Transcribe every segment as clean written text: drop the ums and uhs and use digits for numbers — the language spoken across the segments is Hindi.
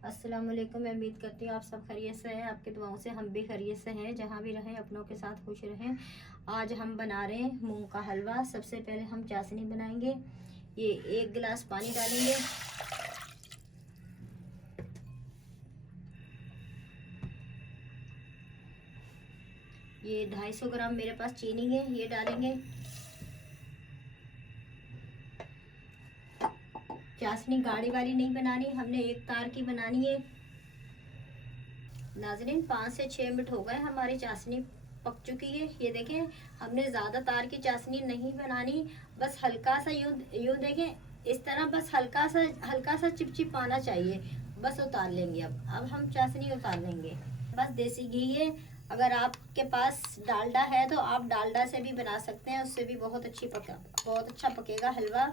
अस्सलाम वालेकुम। मैं उम्मीद करती हूँ आप सब खैरियत से हैं। आपकी दुआओं से हम भी खैरियत से हैं। जहाँ भी रहें अपनों के साथ खुश रहें। आज हम बना रहे हैं मूंग का हलवा। सबसे पहले हम चाशनी बनाएंगे। ये 1 गिलास पानी डालेंगे। ये 250 ग्राम मेरे पास चीनी है, ये डालेंगे। चाशनी गाढ़ी वाली नहीं बनानी, हमने एक तार की बनानी है। नाज़रीन 5 से 6 मिनट हो गए, हमारी चाशनी पक चुकी है। ये देखें, हमने ज़्यादा तार की चाशनी नहीं बनानी, बस हल्का सा यूँ यूँ देखें इस तरह, बस हल्का सा चिपचिप आना चाहिए। बस उतार लेंगे। अब हम चाशनी उतार लेंगे। बस देसी घी है। अगर आपके पास डालडा है तो आप डालडा से भी बना सकते हैं, उससे भी बहुत बहुत अच्छा पकेगा हलवा।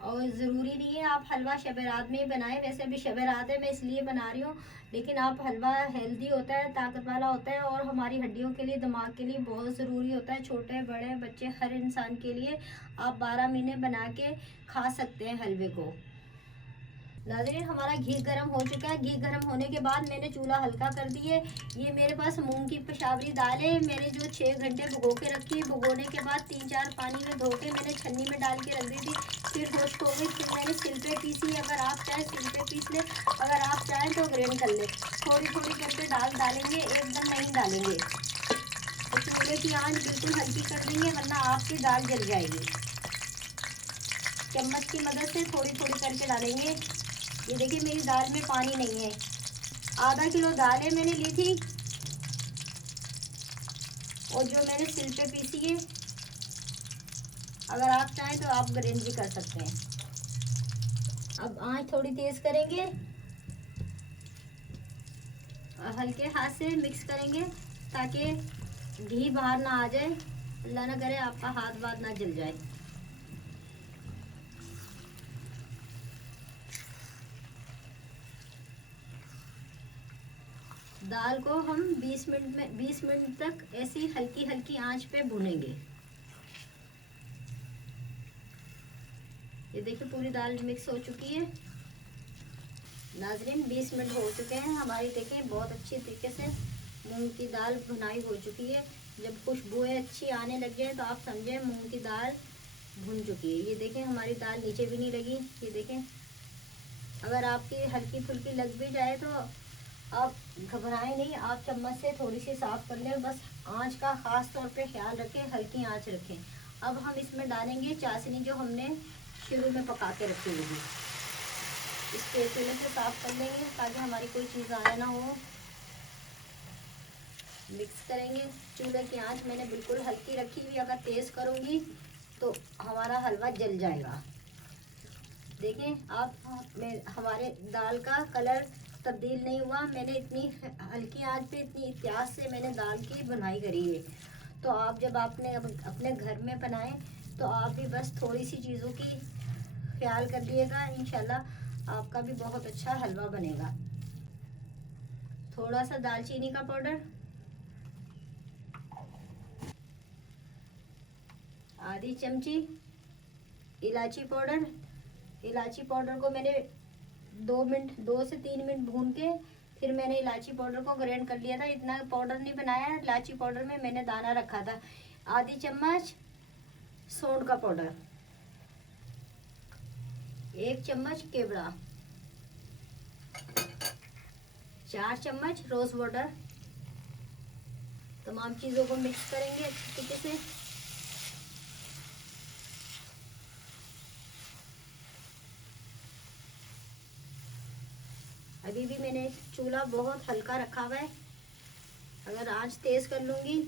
और ज़रूरी नहीं है आप हलवा शब रात में ही बनाएं। वैसे भी शब रात है, मैं इसलिए बना रही हूँ। लेकिन आप हलवा हेल्दी होता है, ताकत वाला होता है और हमारी हड्डियों के लिए, दिमाग के लिए बहुत ज़रूरी होता है। छोटे बड़े बच्चे हर इंसान के लिए आप 12 महीने बना के खा सकते हैं हलवे को। नाज़रीन हमारा घी गर्म हो चुका है। घी गर्म होने के बाद मैंने चूल्हा हल्का कर दिए। ये मेरे पास मूंग की पेशावरी दाल है, मैंने जो 6 घंटे भिगो के रखी। भिगोने के बाद 3-4 पानी में धो के मैंने छन्नी में डाल के रख दी थी। फिर खुश्क हो गई, फिर मैंने सिल पे पीसी। अगर आप चाहें सिल पे पीस लें, अगर आप चाहें तो ग्राइंड कर लें। थोड़ी थोड़ी करके दाल डालेंगे, एकदम नहीं डालेंगे। तो चूल्हे की आंच बिल्कुल हल्की कर देंगे, वरना आपकी दाल जल जाएगी। चम्मच की मदद से थोड़ी थोड़ी करके डालेंगे। ये देखिए मेरी दाल में पानी नहीं है। आधा किलो दाल है मैंने ली थी, और जो मैंने सिल पे पीसी है। अगर आप चाहें तो आप ग्राइंड भी कर सकते हैं। अब आंच थोड़ी तेज करेंगे और हल्के हाथ से मिक्स करेंगे, ताकि घी बाहर ना आ जाए। अल्लाह ना करे आपका हाथ वाथ ना जल जाए। दाल को हम 20 मिनट तक ऐसी हल्की हल्की आंच पे भूनेंगे। ये देखिए पूरी दाल मिक्स हो चुकी है। नाज़रीन 20 मिनट हो चुके हैं हमारी। देखें बहुत अच्छी तरीके से मूंग की दाल भुनाई हो चुकी है। जब खुशबुएं अच्छी आने लग जाए तो आप समझें मूंग की दाल भुन चुकी है। ये देखें हमारी दाल नीचे भी नहीं लगी। ये देखें, अगर आपकी हल्की फुल्की लग भी जाए तो आप घबराएं नहीं, आप चम्मच से थोड़ी सी साफ कर लें। बस आंच का ख़ास तौर पे ख्याल रखें, हल्की आंच रखें। अब हम इसमें डालेंगे चाशनी, जो हमने शुरू में पका के रखी हुई है। इस स्पैचुले से साफ कर लेंगे ताकि हमारी कोई चीज़ आया ना हो। मिक्स करेंगे। चूल्हे की आंच मैंने बिल्कुल हल्की रखी हुई, अगर तेज़ करूँगी तो हमारा हलवा जल जाएगा। देखें आप, हमारे दाल का कलर तब्दील नहीं हुआ। मैंने इतनी हल्की आंच पे, इतनी एहतियात से मैंने दाल की बुनाई करी है। तो आप जब आपने अपने घर में बनाएं तो आप भी बस थोड़ी सी चीज़ों की ख्याल कर लिएगा, इंशाल्लाह आपका भी बहुत अच्छा हलवा बनेगा। थोड़ा सा दालचीनी का पाउडर, आधी चमची इलायची पाउडर। इलायची पाउडर को मैंने 2 से 3 मिनट भून के फिर मैंने इलायची पाउडर को ग्राइंड कर लिया था। इतना पाउडर नहीं बनाया, इलायची पाउडर में मैंने दाना रखा था। आधी चम्मच सौंठ का पाउडर, 1 चम्मच केवड़ा, 4 चम्मच रोज वाटर। तमाम चीज़ों को मिक्स करेंगे अच्छी तरीके से। अभी भी मैंने चूल्हा बहुत हल्का रखा हुआ है, अगर आंच तेज़ कर लूँगी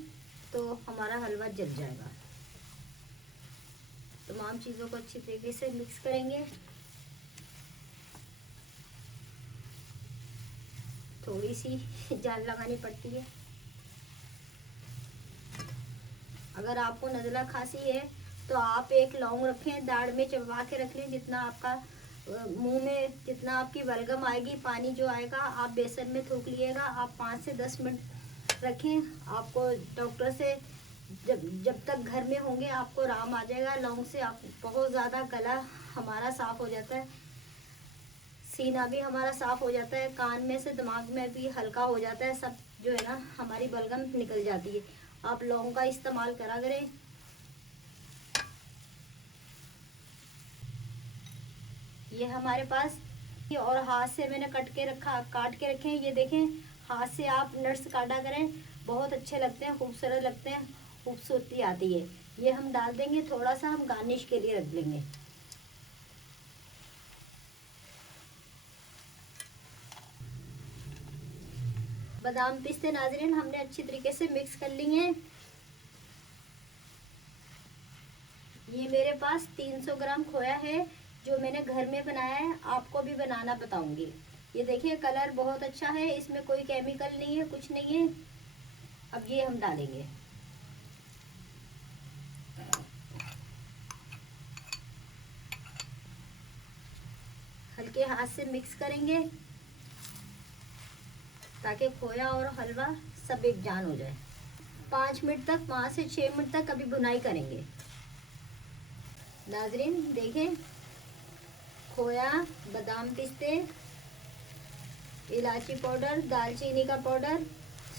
तो हमारा हलवा जल जाएगा। तमाम चीज़ों को अच्छी तरीके से मिक्स करेंगे। थोड़ी सी जान लगानी पड़ती है। अगर आपको नज़ला खांसी है तो आप 1 लौंग रखें, दाढ़ में चबा के रख लें। जितना आपका मुंह में, जितना आपकी बलगम आएगी, पानी जो आएगा, आप बेसन में थूक लिएगा। आप 5 से 10 मिनट रखें। आपको डॉक्टर से जब तक घर में होंगे आपको आराम आ जाएगा। लौंग से आप बहुत ज़्यादा गला हमारा साफ़ हो जाता है। सीना भी हमारा साफ हो जाता है, कान में से दिमाग में भी हल्का हो जाता है, सब जो है ना हमारी बलगम निकल जाती है। आप लौंग का इस्तेमाल करा करें। ये हमारे पास और हाथ से मैंने काट के रखे हैं। ये देखें, हाथ से आप नट्स काटा करें, बहुत अच्छे लगते हैं, खूबसूरत लगते हैं, खूबसूरती आती है। ये हम डाल देंगे, थोड़ा सा हम गार्निश के लिए रख लेंगे। बादाम पिस्ते नाज़रीन हमने अच्छी तरीके से मिक्स कर लिए हैं। ये मेरे पास 300 ग्राम खोया है जो मैंने घर में बनाया है, आपको भी बनाना बताऊंगी। ये देखिए कलर बहुत अच्छा है, इसमें कोई केमिकल नहीं है, कुछ नहीं है। अब ये हम डालेंगे। हल्के हाथ से मिक्स करेंगे ताकि खोया और हलवा सब एक जान हो जाए। 5 मिनट तक, 5 से 6 मिनट तक अभी भुनाई करेंगे। नाजरीन देखें, खोया, बादाम पिस्ते, इलायची पाउडर, दालचीनी का पाउडर,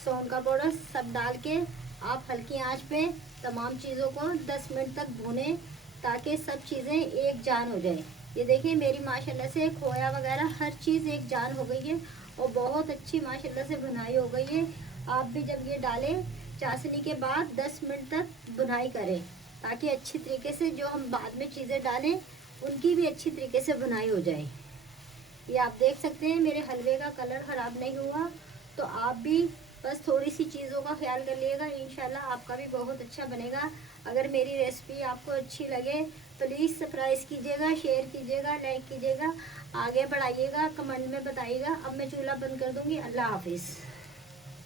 सौंफ का पाउडर सब डाल के आप हल्की आंच पे तमाम चीज़ों को 10 मिनट तक भूनें ताकि सब चीज़ें एक जान हो जाए। ये देखिए मेरी माशाल्लाह से खोया वगैरह हर चीज़ एक जान हो गई है और बहुत अच्छी माशाल्लाह से भुनाई हो गई है। आप भी जब ये डालें चाशनी के बाद 10 मिनट तक भुनाई करें ताकि अच्छी तरीके से जो हम बाद में चीज़ें डालें उनकी भी अच्छी तरीके से भुनाई हो जाए। ये आप देख सकते हैं मेरे हलवे का कलर ख़राब नहीं हुआ, तो आप भी बस थोड़ी सी चीज़ों का ख्याल कर लिएगा, इंशाल्लाह आपका भी बहुत अच्छा बनेगा। अगर मेरी रेसिपी आपको अच्छी लगे प्लीज़ सब्सक्राइब कीजिएगा, शेयर कीजिएगा, लाइक कीजिएगा, आगे बढ़ाइएगा, कमेंट में बताइएगा। अब मैं चूल्हा बंद कर दूँगी। अल्लाह हाफिज़।